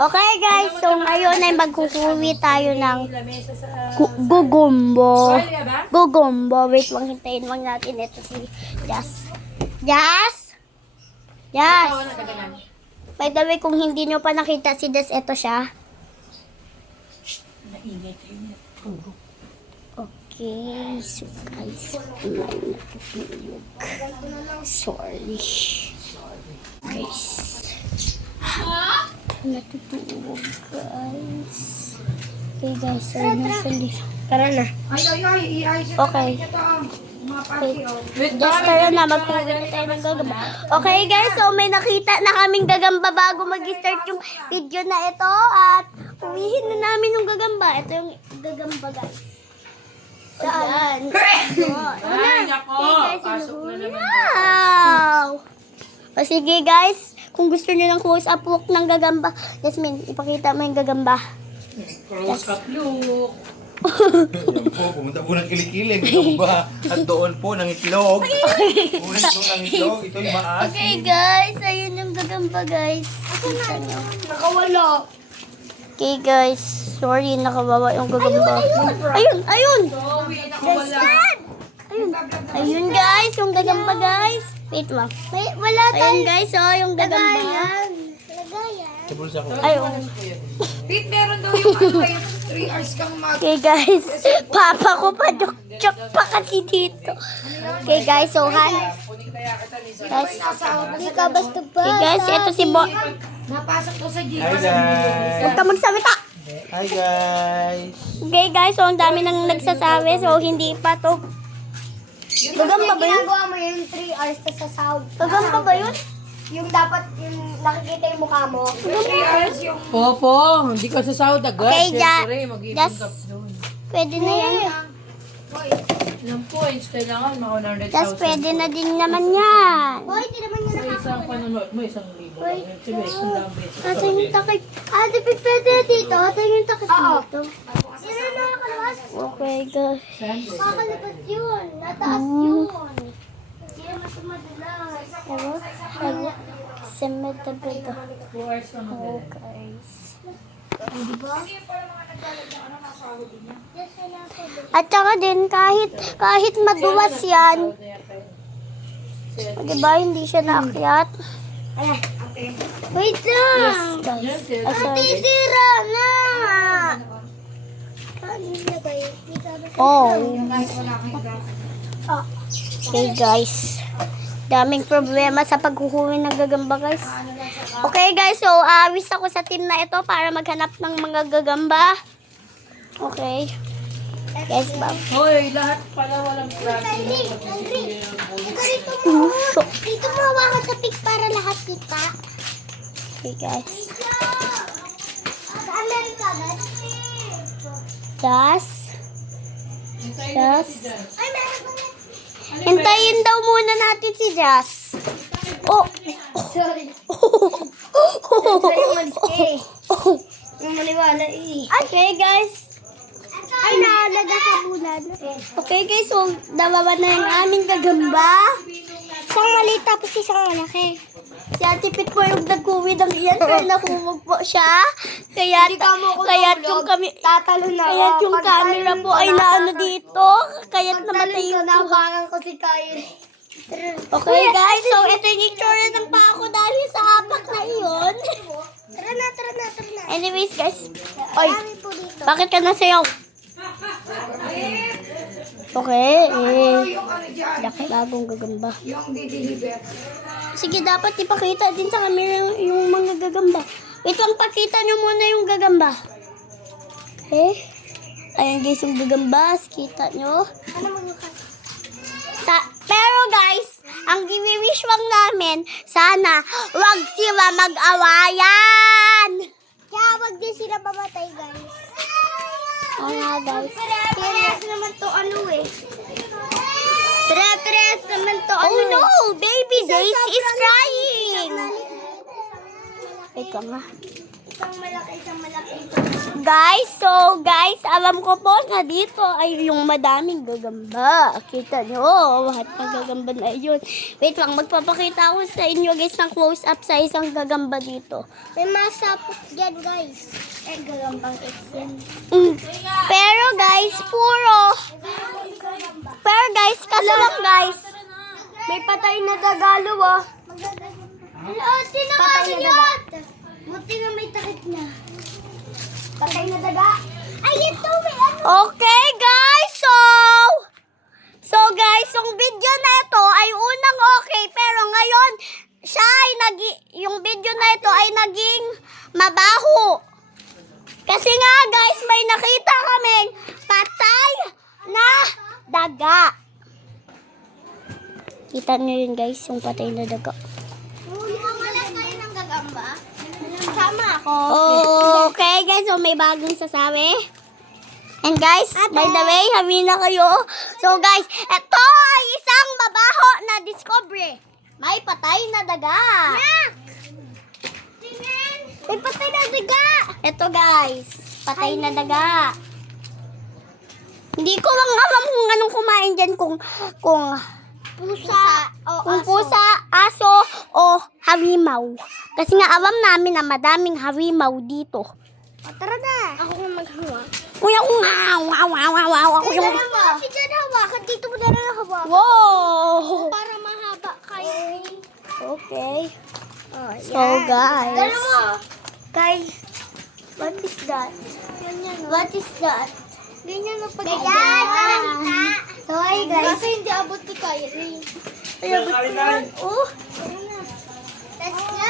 Okay guys, so ngayon ay magkukuwi tayo ng gugumbo. Gugumbo. Wait lang, hintayin lang natin ito si Jazz. Jazz? Jazz? By the way, kung hindi nyo pa nakita si Jazz, ito siya. Okay, so guys, may natutulog. Sorry. Guys. Natutulog, guys. Okay, guys, so tara na. Okay. Just tara na, magpuwi na tayo ng gagamba. Okay, guys, so may nakita na kaming gagamba bago mag-start yung video na ito. At uwihin na namin yung gagamba. Ito yung gagamba, guys. Saan? Ay, nako. Pasok na naman. Wow! O sige, guys. Kung gusto niyo ng close-up look ng gagamba, Jasmine, ipakita mo yung gagamba. Close-up look. Doon po, pumunta po ng kilikili. Ito ba? At doon po ng itlog. Unang itlog ng itlog. Ito yung maas. Okay, guys. Ayun yung gagamba, guys. Kita niyo. Nakawala. Okay, guys. Sorry, nakawawa yung gagamba. Ayun! Ayun! Sorry, nakawala. Ayun! Ayun, guys. Yung gagamba, guys. Wait lang. Wala tayo. Ayun, guys. Oh, yung gagamba. Lagayan. Sabulsa ko. Ayun. Pete, meron daw yung ano yung 3 hours kang mag... Okay, guys. Papa ko pa joke pa kasi dito. Okay, guys. So, Han. Guys. Hindi ka basta ba? Okay, guys. Ito si Bo. Napasok to sa Hi Gcash. guys. Huwag ka magsalita. Hi guys. Okay, guys. So, ang dami nang nagsasabi. So, hindi pa to. Gagamba ba yun? Ginagawa mo yung 3 hours na sa sound. Gagamba ba yun? Yung dapat yung nakikita yung mukha mo. 3 hours yung... Popo, hindi ka sa sahod agad. Okay, Siyempre, Just- mag-iipon ka doon. Pwede na yan. Ilang points, kailangan mga 100,000. Tapos pwede na din naman yan. Hoy, hindi naman yun Sa isang panonood mo, 1,000. Sige, isang daan beses. Asa yung takip? Ate, pwede dito. Asa yung takip dito? Sino na nakakalawas? Okay, guys. Makakalabas yun. Nataas yun. Hindi naman sumadulas. Ewa? Ewa? Semetabeda. 2 hours ka mag Oh, guys. At saka din, kahit maduwas yan, diba, hindi siya naakyat? Wait lang! Yes, yes. Ah, sorry. Tira na! Ano nilagay? Oh. Okay, guys. Daming problema sa pagkukuha ng gagamba, guys. Okay, guys. So, awis ako sa team na ito para maghanap ng mga gagamba. Okay. Guys, bye. Hoy, lahat pala walang Henry, practice. ito dito mo. Dito mo hawakan sa pic para lahat kita. Okay, guys. Sa Amerika, guys. Jas. Jas. Ay, meron pa yan. Hintayin daw muna natin si Jas. Oh. Sorry. Yung maniwala eh. Okay, guys. Ay, naalaga sa bulan. Okay, guys. So, nawawa na yung aming gagamba. Isang maliit tapos isang malaki. Si Ate Pit po yung nagkuwi ng iyan pero nakumog po siya. Kaya yung kami Tatalo na kaya yung camera po ay naano dito. Kaya namatay yung nabakan ko si Kyle. Okay, guys. So, ito yung itsura ng paa ko dahil sa hapak na iyon. Tara na. Anyways, guys. Oy, Kami po dito. bakit ka nasayaw? Okay, laki bagong gagamba. Yung di-deliver. Sige, dapat ipakita din sa camera yung mga gagamba. Wait lang, pakita nyo muna yung gagamba. Okay? Ayan guys, yung gagamba. Kita nyo. Ano magmukha? Pero guys, ang gini-wish lang namin, sana wag sila mag-awayan. Kaya wag din sila mamatay, guys. Oo nga, guys. Parehas naman to ano eh. Parehas naman to Oh ano no, baby Daisy is crying. Wait lang ha. Isang malaki. Guys, alam ko po na dito ay yung madaming gagamba. Kita nyo, lahat ng gagamba na yun. Wait lang, magpapakita ako sa inyo guys ng close up sa isang gagamba dito. May masapot dyan, guys. Gagambang yan. Pero guys, Pero guys, kasi lang guys, may patay na dagalo ah. Hello, sino ka yun? Buti na may takip na. Patay na daga. Ay, ito may ano. Okay guys, so guys, yung video na ito ay unang okay, pero ngayon yung video na ito ay naging mabaho. Kasi nga guys, may nakita kaming patay na daga. Kita nyo yun guys, yung patay na daga. Wala kayo ng gagamba? Sama ako. Okay guys, so may bagong sasabi. And guys, by the way, hamin na kayo. So guys, ito ay isang mabaho na discovery. May patay na daga. Tingnan! May patay na daga! Ito guys, patay na daga. Hindi ko lang alam kung anong kumain dyan, kung pusa, aso, o halimaw. Kasi nga alam namin na madaming halimaw dito. Tara na. Ako kung maghawa. Kuya, ako yung... Si Jan hawakan. Dito mo na lang hawakan. Wow! Para mahaba kayo. Okay. Oh, So guys. Dala mo. Guys, what is that? Ganyan, no? What is that? Ganyan na pag ganyan. Sorry guys. Kasi hindi abot ni Kyrie. Oh. Let's go.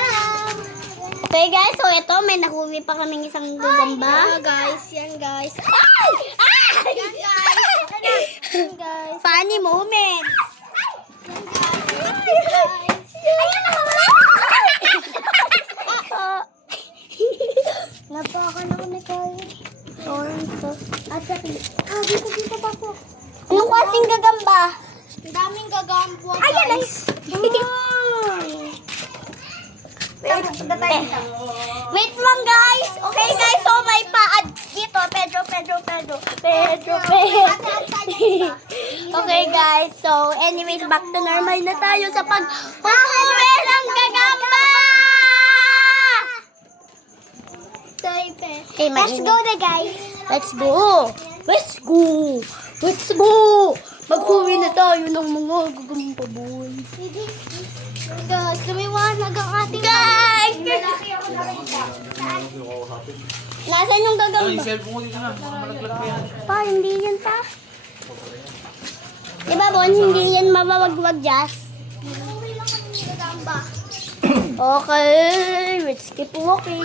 Okay guys, so ito may nahuli pa kaming isang gagamba. Guys, yan guys. Ay! Ay! Yan guys. Yan guys. Funny moment. Ayun na wala. Napakan ako ni Kyrie. Sorry po. Ate, dito pa po. Anong klaseng gagamba? Ang daming gagambo. Ayan, guys. Wait lang guys. Okay guys, so may pa-ads dito. Pedro. Okay guys, so anyways, back to normal na tayo sa pag-uwi ng gagamba. Hey, Let's go na guys. Let's go. Mag-uwi na tayo ng mga gagamba boy. Guys, lumiwanag ang ating Guys! malaki ako nakita. Nasaan yung Ay, gagamba? cellphone ko dito na. Baka malaglag pa yan. Pa, hindi yan pa. Diba, Bon? Hindi yan mawawag-wag, Jazz. Uwi lang kami ng gagamba. Okay, let's keep walking.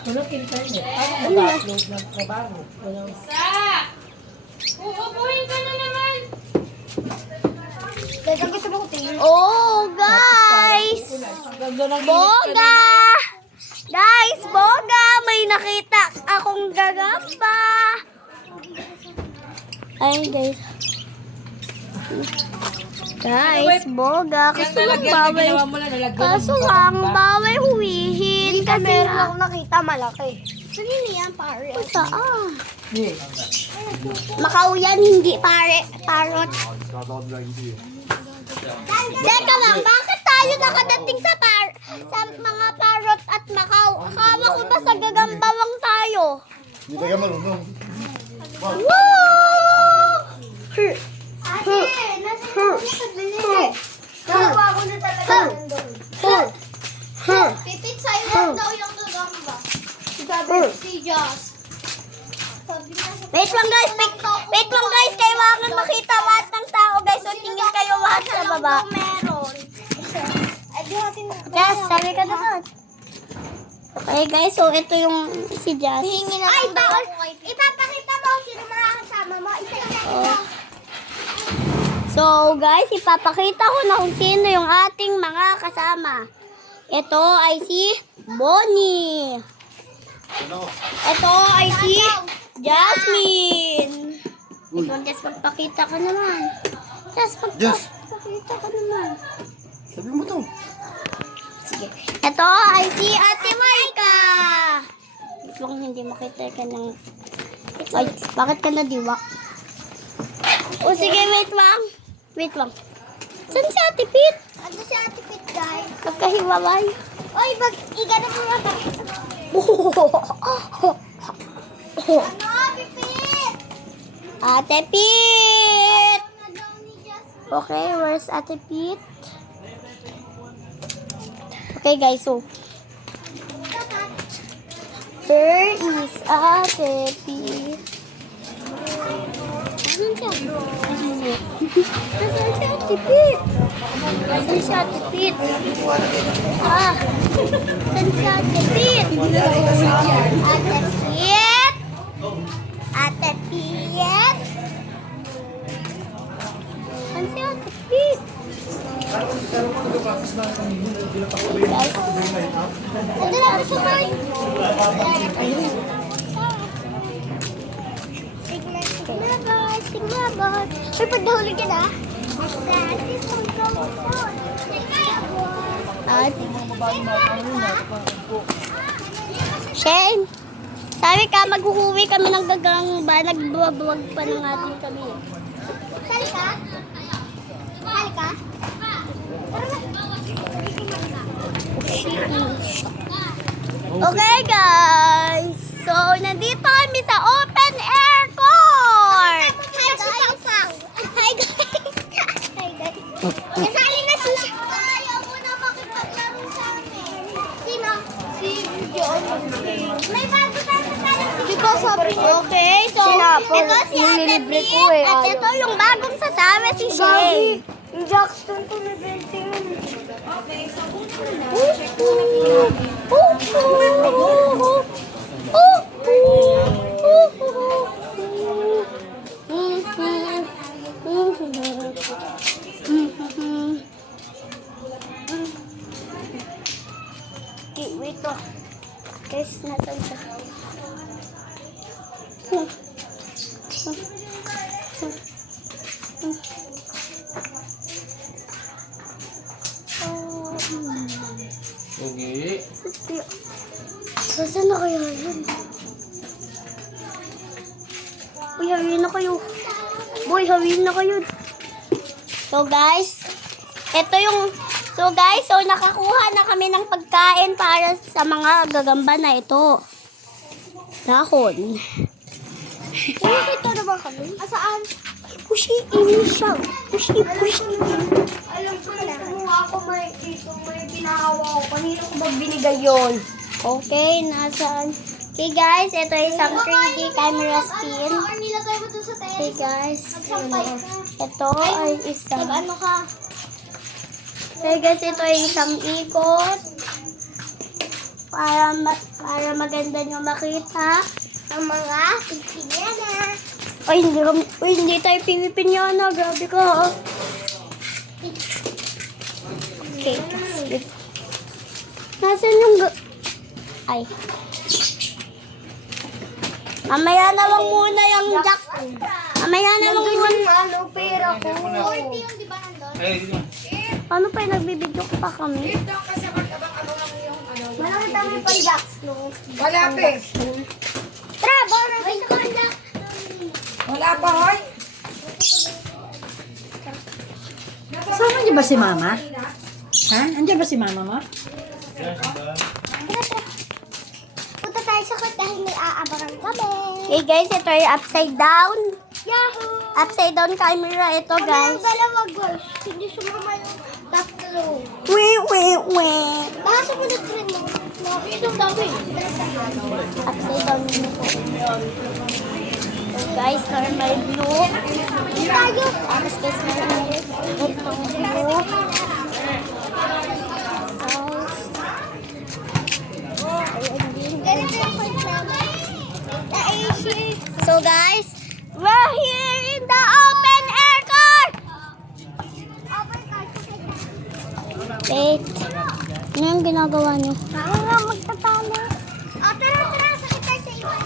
Uupuin ka na naman. Guys, ang gusto mo ko tingin. Oh, guys! Boga! Guys, boga! May nakita akong gagamba. Ayun, guys. Guys, boga. Kaso lang bawal. Kaso lang bawal huwihin. Kasi Meron nga. ako nakita malaki. Kanina yan, pare. Saan? Macau yan, hindi pare. Parrot. Teka lang, bakit tayo nakadating sa mga parrot at Macau? Akala ko ba sa gagambawang tayo? Hindi tayo marunong. Woo! Ate, nasa sa bilis. Nakawa ko na talaga nandun. Pipit sa'yo lang daw yung gagamba. Sabi si Joss. Sabi niya sa Wait lang guys, wait lang guys, kailangan makita lahat ng tao guys. So tingin kayo lahat sa baba. meron. Ay, di natin Jazz, sabi ka naman. Okay guys, so ito yung si Jazz. hihingi na lang daw ako kay ipapakita mo sino mga kasama mo. Isa-isa. So guys, ipapakita ko na kung sino yung ating mga kasama. Ito ay si Bonnie. Ito ay si Jasmine. Ikaw, Jess, magpakita ka naman. Jess, magpakita ka naman. Sabi mo to. Sige. Ito ay si Ate Maika. lang hindi makita ka ng... Ay, bakit ka nadiwa? O sige, wait lang. Wait lang. Saan si Ate Pit? Ano si Ate Pit, guys? Nagkahiwalay. Oy, igana mo nga ba? Ano, Pipit? Ate Pit! Na daw ni Jasmine. Okay, where's Ate Pit? Okay guys, so where is Ate Pit? Nasaan siya? Nasaan si Ate Pit? Nasaan si Ate Pit? Ah! Nasaan si Ate Pit? Ate Pit? Ate Pit? Nasaan si Ate Pit? Guys, Ando na ako sa bahay. Sigma guys, sigma guys. Uy, pag nahulog yan ah. at Shane, sabi ka maghuhuwi kami ng gagamba, nagbuwag pa ng ating kami. Sali ka? Sali ka? Okay guys, so nandito kami sa open air court. Hi guys! Hi guys! Hi guys! Kasali na siya! Ayaw mo na makipaglaro sa amin. Sino? Si John. May bago tayo kasali si Di ba sabi ko? Okay, so ito si Ate Pit at ito yung bagong sasama si Shay. Yung Jackson to na 20 yun. Okay, wait to. Guys, nasan siya? Okay. Saan na kaya yun? Uy, hawin na kayo. Boy, hawin na kayo. So guys, ito yung... So guys, so nakakuha na kami ng pagkain para sa mga gagamba na ito. Dahon. Nakita na ba kami? Asaan? Pushi, ini siya. Pushi. Alam ko na. Kumuha ako may ginahawa ko. Kanino ko ba binigay yun? Okay, nasaan? Okay guys, ito isang 3D camera spin. Nilagay mo dun sa tayo. Okay guys, Nagsampay ka. ito ay isang... Ano ka? Okay guys, ito ay isang ikot. Para maganda nyo makita. Ang mga pipinyana. Ay, hindi tayo pipipinyana. Grabe ka ha. Okay. Nasaan yung... Ay. Mamaya na lang muna yung jack. Mamaya na lang muna. Ano, pera ko. 40 yung di ba nandun? Ay, dito. Ano pa, nagbibidyo pa kami. Doon kasi abang-abang yung ano. Malaki kami pang jacks no. Wala pa eh. Tara, bora. Ay, nakanda. Wala pa, hoy. Kasama niyo ba si Mama? Ha? Andiyan ba si Mama mo? Punta tayo sa court dahil may aabangan kami. Okay guys, ito ay upside down. Yahoo! Upside down camera ito Kami guys. yung dalawa guys. Hindi sumama yung tatlo. Wee. Baka sumunod rin mo. Itong gawin. Upside down yun po. So guys, normal blue. Hindi tayo. Tapos guys, normal itong blue. Ayan din. Ganito yung court namin. So guys, we're here in the open air court. Wait. Ano yung ginagawa nyo? Magtatalo. Tara. Sakit tayo sa iwan.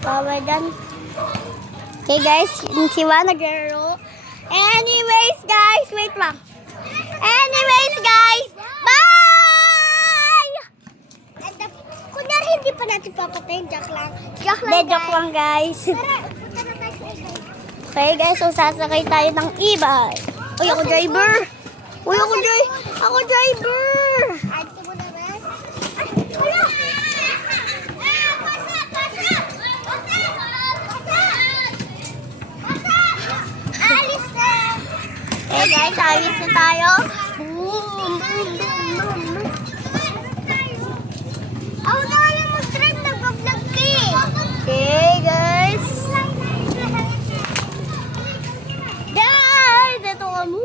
Bawal dyan. Okay guys, si Juan naglaro. Anyways guys, wait lang. Anyways guys, bye! Kunyari hindi natin papatayin. Joke lang. Joke Hindi, joke lang guys. Tara, punta na tayo sa ikay. Okay guys, so sasakay tayo ng e-bike. Uy, ako driver. Uy, ako driver. Ay, ito mo na ba? Ay, wala. Pasa! Alis na! Okay guys, ayos na tayo. Boom, boom, boom, boom. Ako na lang mag-drive, nag-vlog ka eh. Okay guys. Guys, ito kami.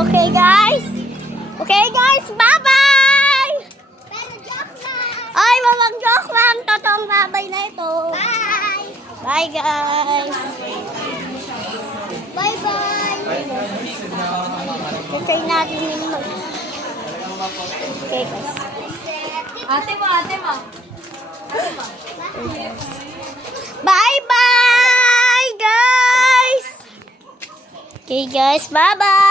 Okay guys. Okay guys, bye-bye. Pero joke lang. Ay, mamang joke lang. Totoong babay na ito. Bye! Bye guys. Bye-bye! Try natin yung okay guys. Ate mo. Bye-bye guys. Okay guys, bye-bye.